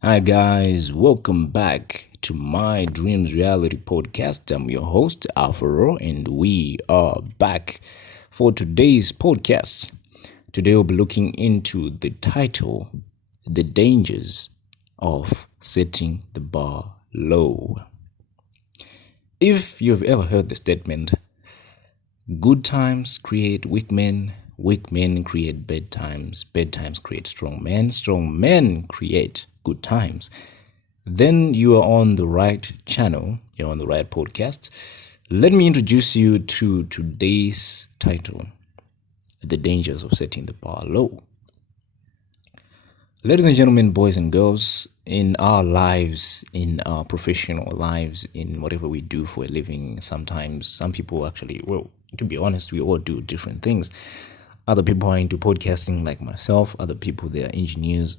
Hi, guys, welcome back to my Dreams Reality Podcast. I'm your host, Alvaro, and we are back for today's podcast. Today, we'll be looking into the title, The Dangers of Setting the Bar Low. If you've ever heard the statement, good times create weak men create bad times create strong men create good times, then you are on the right channel, you're on the right podcast. Let me introduce you to today's title, The Dangers of Setting the Bar Low. Ladies and gentlemen, boys and girls, in our lives, in our professional lives, in whatever we do for a living, sometimes some people actually, well, to be honest, we all do different things. Other people are into podcasting like myself. Other people, they are engineers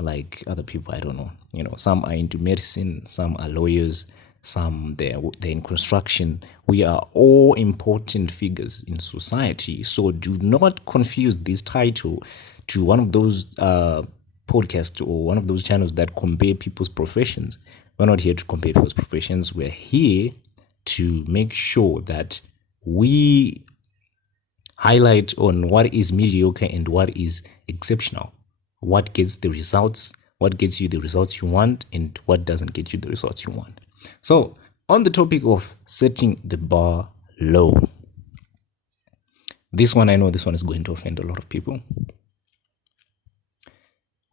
like other people, I don't know. Some are into medicine, some are lawyers, some they're in construction. We are all important figures in society. So do not confuse this title to one of those podcast or one of those channels that compare people's professions. We're not here to compare people's professions. We're here to make sure that we highlight on what is mediocre and what is exceptional, what gets the results, what gets you the results you want, and what doesn't get you the results you want. So on the topic of setting the bar low, I know this one is going to offend a lot of people.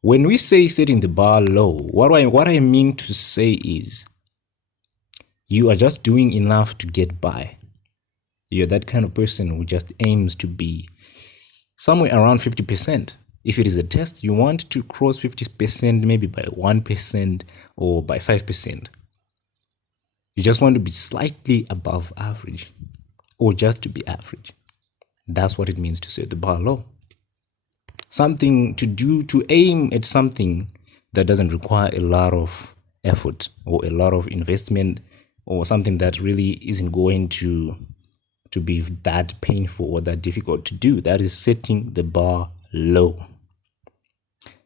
When we say setting the bar low, what I mean to say is you are just doing enough to get by. You're that kind of person who just aims to be somewhere around 50%. If it is a test, you want to cross 50% maybe by 1% or by 5%. You just want to be slightly above average or just to be average. That's what it means to set the bar low. Something to aim at something that doesn't require a lot of effort or a lot of investment, or something that really isn't going to be that painful or that difficult to do. That is setting the bar low.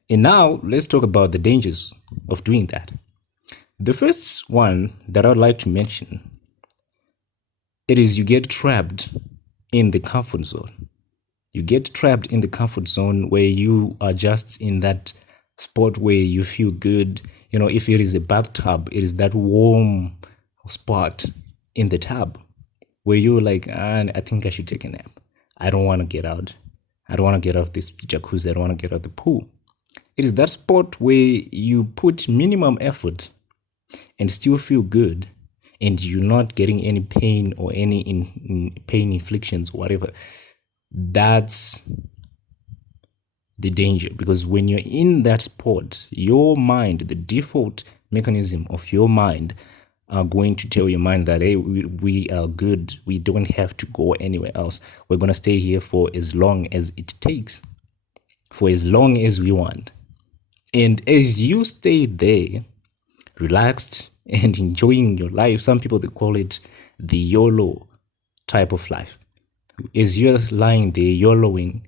And now let's talk about the dangers of doing that. The first one that I'd like to mention, it is you get trapped in the comfort zone. You get trapped in the comfort zone where you are just in that spot where you feel good. If it is a bathtub, it is that warm spot in the tub where you're like, I think I should take a nap. I don't want to get out. I don't want to get off this jacuzzi. I don't want to get out the pool. It is that spot where you put minimum effort and still feel good, and you're not getting any pain or any pain inflictions or whatever. That's the danger, because when you're in that spot, your mind, the default mechanism of your mind, are going to tell your mind that, hey, we are good. We don't have to go anywhere else. We're going to stay here for as long as it takes, for as long as we want. And as you stay there, relaxed and enjoying your life, some people, they call it the YOLO type of life. As you're lying there YOLOing,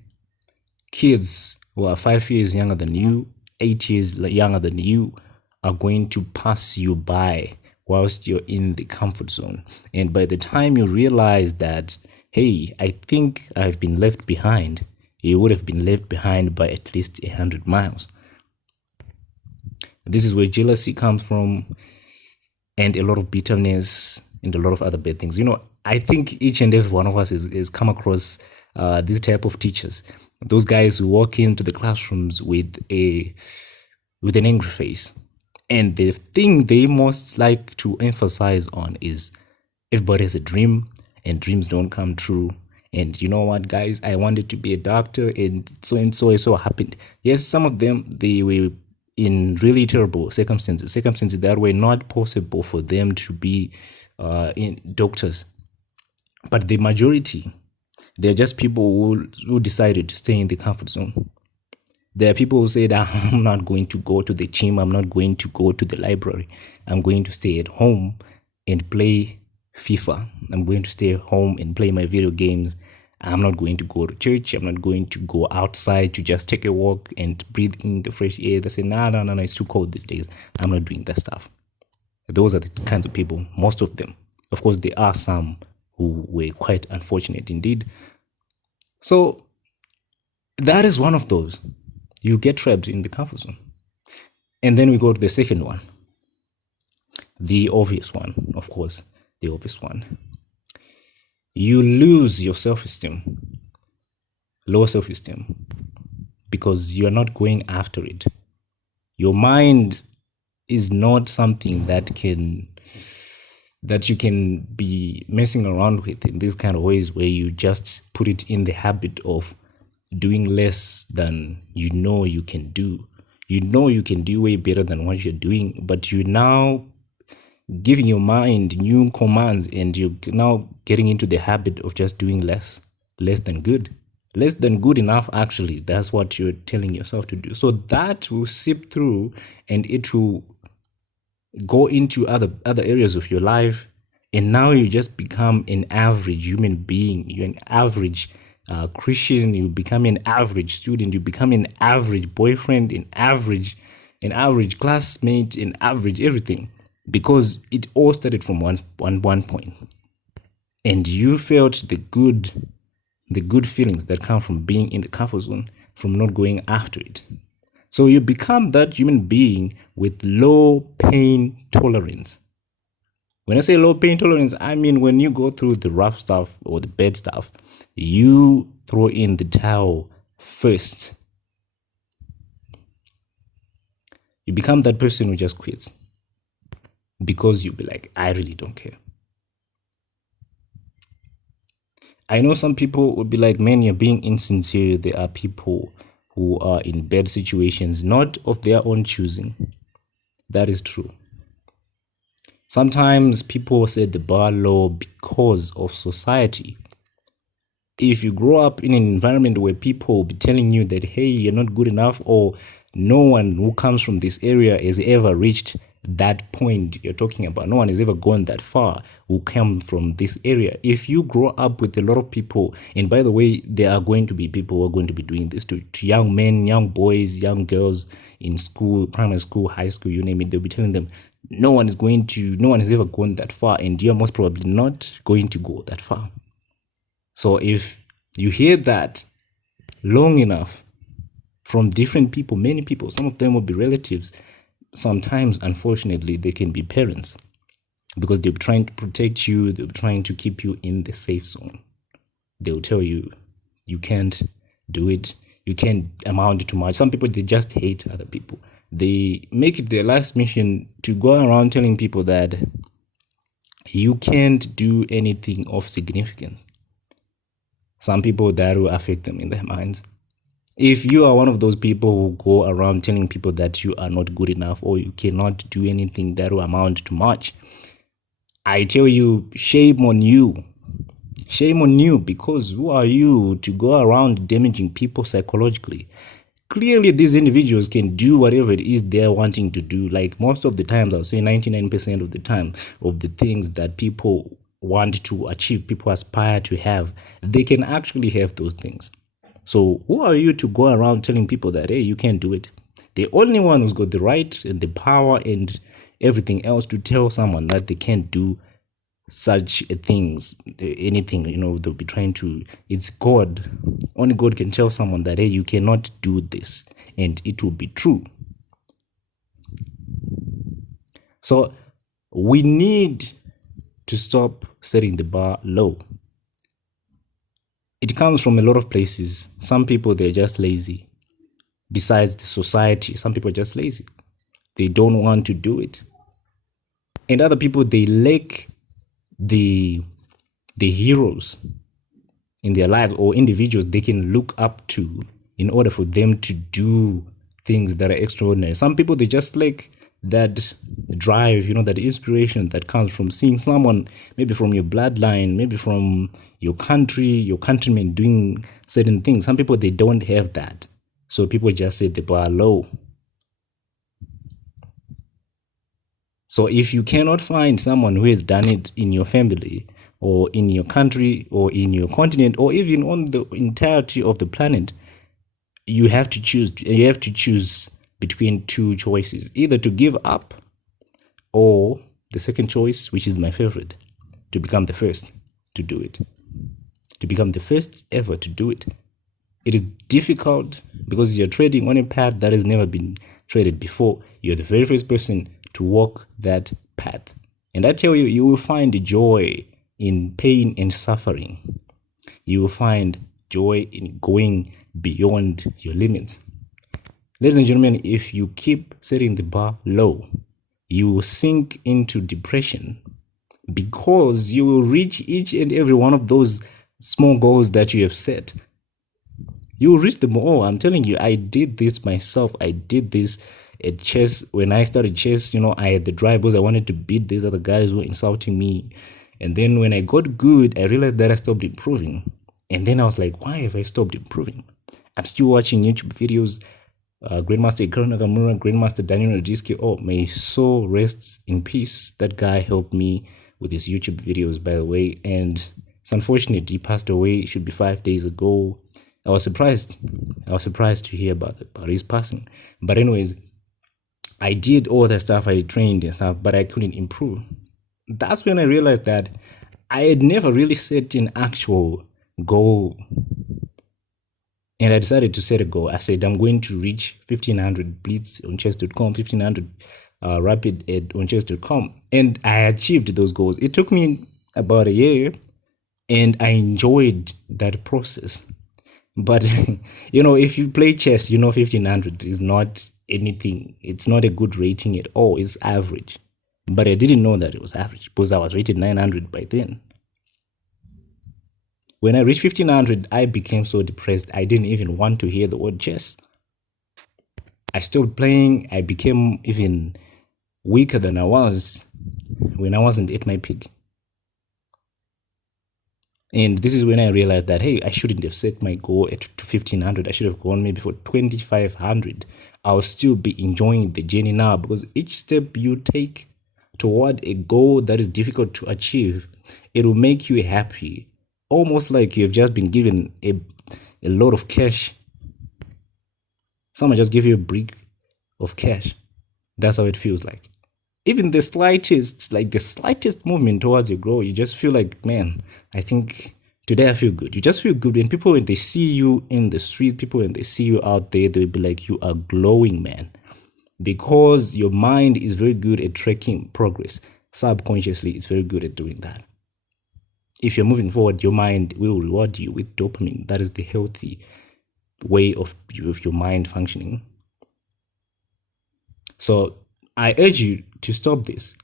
kids who are 5 years younger than you, 8 years younger than you, are going to pass you by whilst you're in the comfort zone. And by the time you realize that, hey, I think I've been left behind, you would have been left behind by at least 100 miles. This is where jealousy comes from, and a lot of bitterness and a lot of other bad things. I think each and every one of us is come across this type of teachers. Those guys who walk into the classrooms with an angry face. And the thing they most like to emphasize on is everybody has a dream and dreams don't come true. And you know what, guys, I wanted to be a doctor and so happened. Yes, some of them, they were in really terrible circumstances that were not possible for them to be in doctors. But the majority, they're just people who decided to stay in the comfort zone. There are people who say that I'm not going to go to the gym, I'm not going to go to the library, I'm going to stay at home and play FIFA. I'm going to stay home and play my video games. I'm not going to go to church. I'm not going to go outside to just take a walk and breathe in the fresh air. They say, no, it's too cold these days. I'm not doing that stuff. Those are the kinds of people, most of them. Of course, there are some who were quite unfortunate indeed. So that is one of those. You get trapped in the comfort zone. And then we go to the second one. The obvious one, of course, the obvious one. You lose your self-esteem, low self-esteem, because you're not going after it. Your mind is not something that you can be messing around with in these kind of ways where you just put it in the habit of doing less than you know you can do. You know you can do way better than what you're doing, but you're now giving your mind new commands and you're now getting into the habit of just doing less than good. Less than good enough, actually. That's what you're telling yourself to do. So that will seep through and it will go into other areas of your life. And now you just become an average human being. You're an average Christian. You become an average student. You become an average boyfriend, an average classmate, an average everything. Because it all started from one point. And you felt the good feelings that come from being in the comfort zone, from not going after it. So you become that human being with low pain tolerance. When I say low pain tolerance, I mean when you go through the rough stuff or the bad stuff, you throw in the towel first. You become that person who just quits. Because you'll be like, I really don't care. I know some people would be like, man, you're being insincere. There are people who are in bad situations, not of their own choosing. That is true. Sometimes people set the bar low because of society. If you grow up in an environment where people will be telling you that, hey, you're not good enough, or no one who comes from this area has ever reached that point you're talking about, no one has ever gone that far who come from this area. If you grow up with a lot of people, and by the way, there are going to be people who are going to be doing this to young men, young boys, young girls in school, primary school, high school, you name it, they'll be telling them no one has ever gone that far, and you're most probably not going to go that far. So if you hear that long enough from different people, many people, some of them will be relatives, sometimes, unfortunately, they can be parents, because they'll be trying to protect you, they'll be trying to keep you in the safe zone. They'll tell you, you can't do it, you can't amount to much. Some people, they just hate other people. They make it their life's mission to go around telling people that you can't do anything of significance. Some people, that will affect them in their minds. If you are one of those people who go around telling people that you are not good enough or you cannot do anything that will amount to much, I tell you, shame on you. Shame on you, because who are you to go around damaging people psychologically? Clearly, these individuals can do whatever it is they're wanting to do. Like most of the times, I'll say 99% of the time, of the things that people want to achieve, people aspire to have, they can actually have those things. So who are you to go around telling people that, hey, you can't do it? The only one who's got the right and the power and everything else to tell someone that they can't do such things, anything, they'll be trying to, it's God. Only God can tell someone that, hey, you cannot do this, and it will be true. So we need to stop setting the bar low. It comes from a lot of places. Some people, they're just lazy. Besides the society, some people are just lazy. They don't want to do it. And other people, they lack the heroes in their lives, or individuals they can look up to in order for them to do things that are extraordinary. Some people, they just lack that drive, that inspiration that comes from seeing someone, maybe from your bloodline, maybe from your country, your countrymen doing certain things. Some people, they don't have that. So people just set the bar low. So if you cannot find someone who has done it in your family, or in your country or in your continent or even on the entirety of the planet, you have to choose between two choices, either to give up or the second choice, which is my favorite, to become the first to do it, to become the first ever to do it. It is difficult because you're treading on a path that has never been treaded before. You're the very first person to walk that path. And I tell you, you will find joy in pain and suffering. You will find joy in going beyond your limits. Ladies and gentlemen, if you keep setting the bar low, you will sink into depression because you will reach each and every one of those small goals that you have set. You will reach them all. I'm telling you, I did this myself. I did this at chess. When I started chess, I had the drive because I wanted to beat these other guys who were insulting me. And then when I got good, I realized that I stopped improving. And then I was like, why have I stopped improving? I'm still watching YouTube videos. Grandmaster Ikaro Nakamura, Grandmaster Daniel Najiski. Oh, may his soul rest in peace. That guy helped me with his YouTube videos, by the way. And it's unfortunate he passed away. It should be 5 days ago. I was surprised to hear about his passing. But anyways, I did all that stuff. I trained and stuff, but I couldn't improve. That's when I realized that I had never really set an actual goal. And I decided to set a goal. I said, I'm going to reach 1500 blitz on chess.com, 1500 rapid on chess.com. And I achieved those goals. It took me about a year, and I enjoyed that process. But, if you play chess, 1500 is not anything. It's not a good rating at all. It's average. But I didn't know that it was average because I was rated 900 by then. When I reached 1500, I became so depressed. I didn't even want to hear the word chess. I stopped playing. I became even weaker than I was when I wasn't at my peak. And this is when I realized that, hey, I shouldn't have set my goal at 1500. I should have gone maybe for 2500. I'll still be enjoying the journey now, because each step you take toward a goal that is difficult to achieve, it will make you happy. Almost like you've just been given a lot of cash. Someone just gave you a brick of cash. That's how it feels like. Even the slightest movement towards your goal, you just feel like, man, I think today I feel good. You just feel good. And people, when they see you in the street, people, when they see you out there, they'll be like, you are glowing, man. Because your mind is very good at tracking progress. Subconsciously, it's very good at doing that. If you're moving forward, your mind will reward you with dopamine. That is the healthy way of your mind functioning. So I urge you to stop this.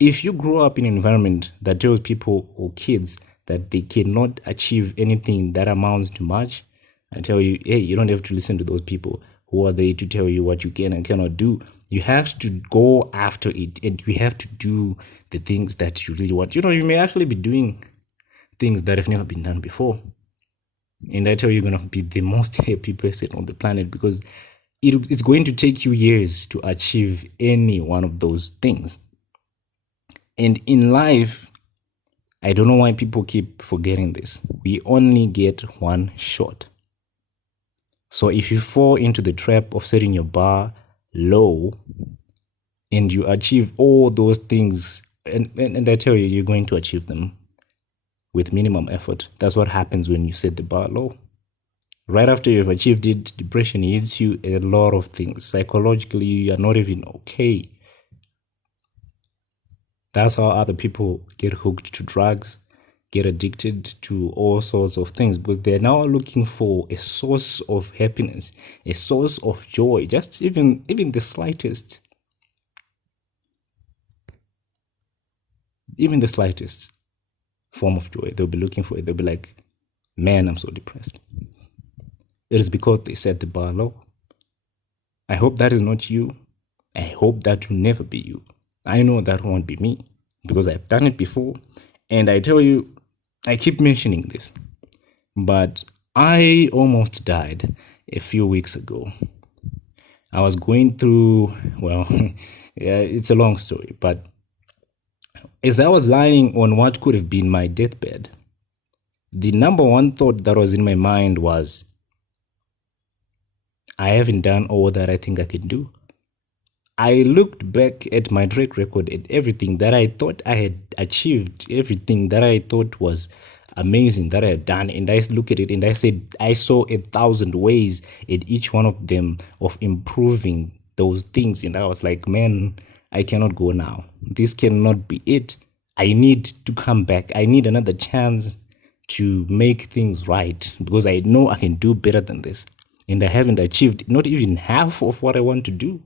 If you grow up in an environment that tells people or kids that they cannot achieve anything that amounts to much, I tell you, hey, you don't have to listen to those people who are there to tell you what you can and cannot do. You have to go after it, and you have to do the things that you really want. You may actually be doing things that have never been done before. And I tell you, you're going to be the most happy person on the planet, because it's going to take you years to achieve any one of those things. And in life, I don't know why people keep forgetting this. We only get one shot. So if you fall into the trap of setting your bar low and you achieve all those things, and I tell you, you're going to achieve them with minimum effort. That's what happens when you set the bar low. Right after you've achieved it, depression hits you, a lot of things. Psychologically, you are not even okay. That's how other people get hooked to drugs, get addicted to all sorts of things, because they're now looking for a source of happiness, a source of joy, just even the slightest. Even the slightest form of joy, they'll be looking for it. They'll be like, man, I'm so depressed. It is because they set the bar low. I hope that is not you. I hope that will never be you. I know that won't be me, because I've done it before. And I tell you, I keep mentioning this, but I almost died a few weeks ago. I was going through, well, yeah, it's a long story, but as I was lying on what could have been my deathbed, the number one thought that was in my mind was, I haven't done all that I think I can do. I looked back at my track record, at everything that I thought I had achieved, everything that I thought was amazing that I had done, and I look at it and I said, I saw 1,000 ways at each one of them of improving those things, and I was like, man, I cannot go now. This cannot be it. I need to come back. I need another chance to make things right, because I know I can do better than this, and I haven't achieved not even half of what I want to do.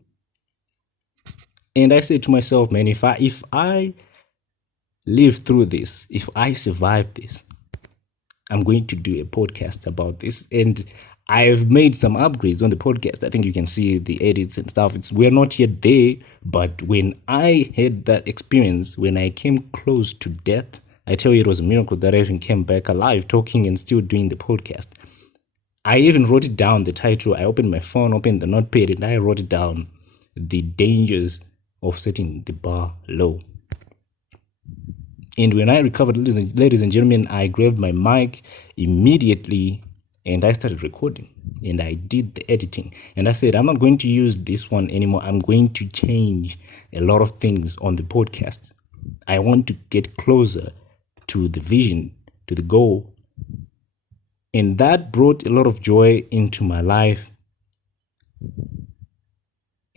And I said to myself, man, if I live through this, if I survive this, I'm going to do a podcast about this. And I've made some upgrades on the podcast. I think you can see the edits and stuff. We're not yet there, but when I had that experience, when I came close to death, I tell you, it was a miracle that I even came back alive, talking and still doing the podcast. I even wrote it down, the title. I opened my phone, opened the notepad, and I wrote it down, the dangers of setting the bar low. And when I recovered, ladies and gentlemen, I grabbed my mic immediately and I started recording, and I did the editing, and I said, I'm not going to use this one anymore. I'm going to change a lot of things on the podcast. I want to get closer to the vision, to the goal. And that brought a lot of joy into my life.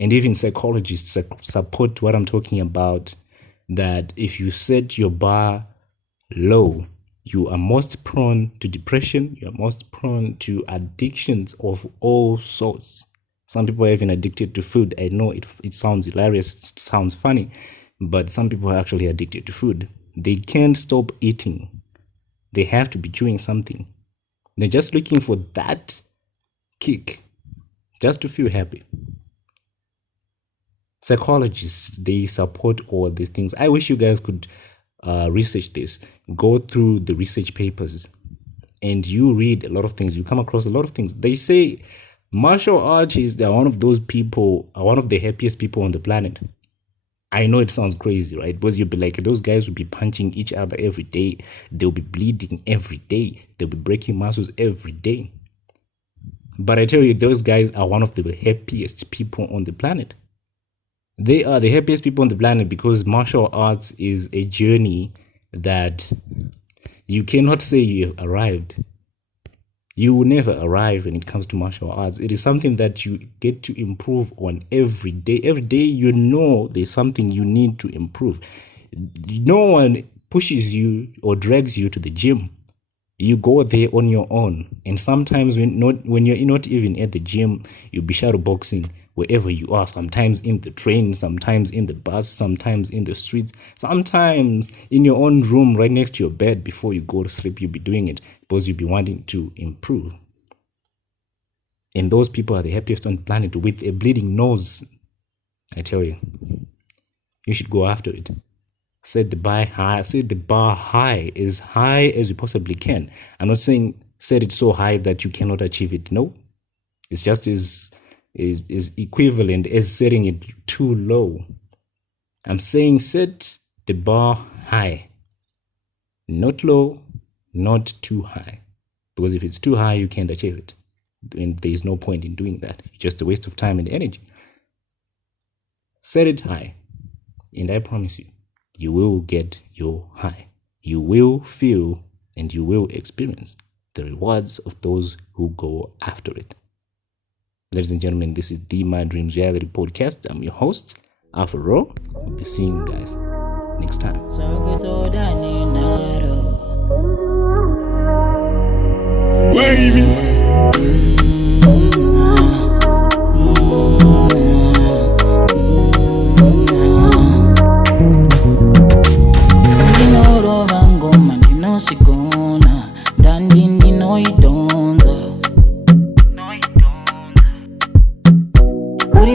And even psychologists support what I'm talking about, that if you set your bar low, you are most prone to depression, you are most prone to addictions of all sorts. Some people are even addicted to food. I know it sounds hilarious, it sounds funny, but some people are actually addicted to food. They can't stop eating. They have to be chewing something. They're just looking for that kick, just to feel happy. Psychologists, they support all these things. I wish you guys could research this, go through the research papers, and you read a lot of things. You come across a lot of things. They say martial artists, they are one of those people, are one of the happiest people on the planet. I know it sounds crazy, right? Because you'll be like, those guys will be punching each other every day. They'll be bleeding every day. They'll be breaking muscles every day. But I tell you, those guys are one of the happiest people on the planet. They are the happiest people on the planet because martial arts is a journey that you cannot say you have arrived. You will never arrive when it comes to martial arts. It is something that you get to improve on every day. Every day you know there's something you need to improve. No one pushes you or drags you to the gym. You go there on your own. And sometimes when you're not even at the gym, you'll be shadow boxing wherever you are, sometimes in the train, sometimes in the bus, sometimes in the streets, sometimes in your own room right next to your bed before you go to sleep. You'll be doing it because you'll be wanting to improve. And those people are the happiest on the planet with a bleeding nose. I tell you, you should go after it. Set the bar high as you possibly can. I'm not saying set it so high that you cannot achieve it. No, it's just is equivalent as setting it too low. I'm saying set the bar high, not low, not too high. Because if it's too high, you can't achieve it. And there is no point in doing that. It's just a waste of time and energy. Set it high, and I promise you, you will get your high. You will feel and you will experience the rewards of those who go after it. Ladies and gentlemen, this is the My Dreams Reality Podcast. I'm your host, Afro. We'll be seeing you guys next time.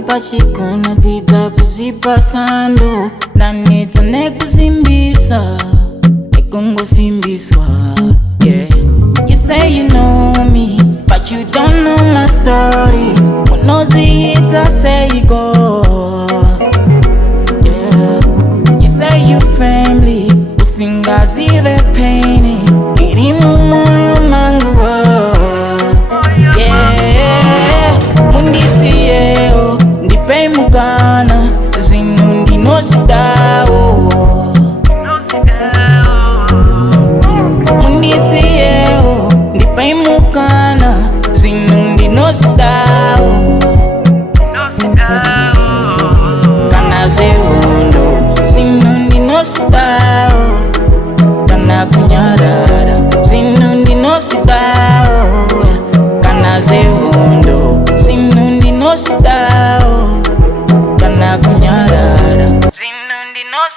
Pachikuna tita kuzipasando Nanita nekuzimbisa Nekungo simbiswa Yeah. You say you know me, but you don't know my story. When no see it, I say you go. Yeah. You say you family,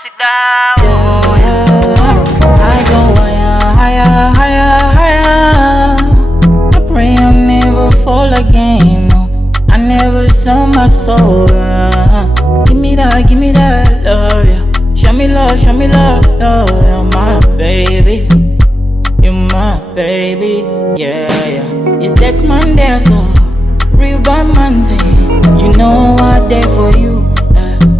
I go higher, higher, higher. I pray I never fall again. No, I never sell my soul. Give me that love, yeah. Show me love, love. You're my baby, you're my baby, yeah. It's next Monday, so real bad man say, you know I there for you.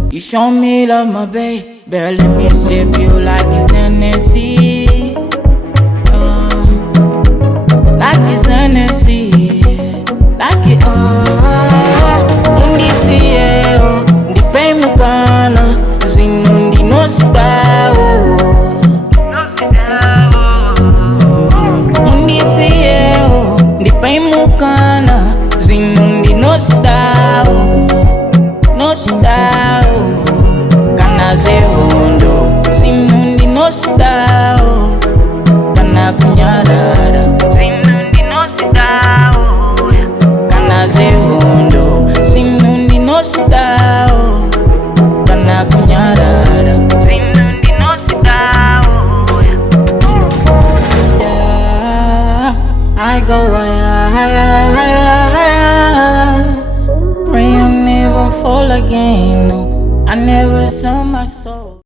You show me love, my baby. Let me sip you like it's Hennessy, like it's Hennessy, like it. Undi siye, undi pay mukana, zinundi no sitawo. Undi siye, undi pay mukana, zinundi no sitawo, no sitawo. Kana zehondo, zinundi no sitawo, kana kunyadada, zinundi no sitawo, kana zehondo, zinundi no sitawo, kana kunyadada, zinundi no sitawo. Yeah, I go higher, higher, higher. Pray I never fall again. No, I never sell my soul.